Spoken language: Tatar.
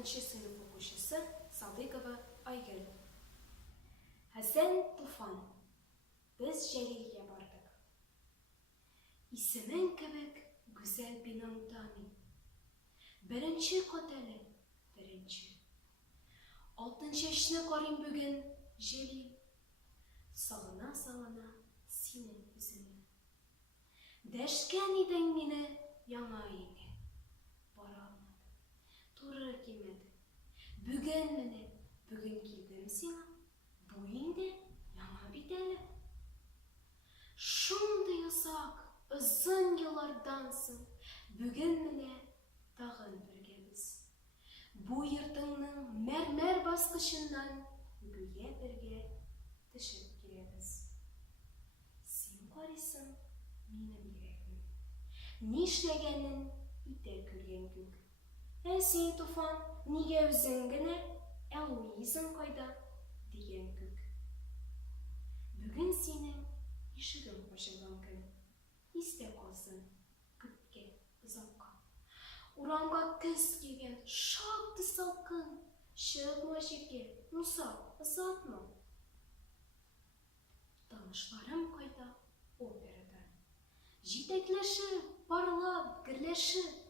6 сынып оқушысы Садыкова Айгүл. Хәсән Туфан. Біз Жәлилге бардық. Исемең кебек гүзәл бинаң таный. Беренче котеле, беренче. Алтын чәчне карыйм бүген, Жәлил. Сагына-сагына синең үзеңне. Дәшкән идең мине яңа өеңә. Бара алмадым, туры килмәде. Бүген менә, бүген килдем сиңа. Бу инде яңа бит әле. Шундый озак, озын еллардан соң, бүген менә тагын бергәбез. Бу йортыңның мәрмәр баскычыннан гүя бергә төшеп киләбез. Син карыйсың минем йөрәкне. Нишләгәнен итә күргән күк. Син, Туфан, нигә үзең генә, Луизаң кайда? Дигән күк. Бүген синең ишегең ачылган көн. Истә калсын күпкә, озакка. Урамга көз килгән, шактый салкын. Чыкма җиргә, Муса, озатма. Танышларым кайда? Операда. Җитәкләшеп, парлап, гөрләшеп,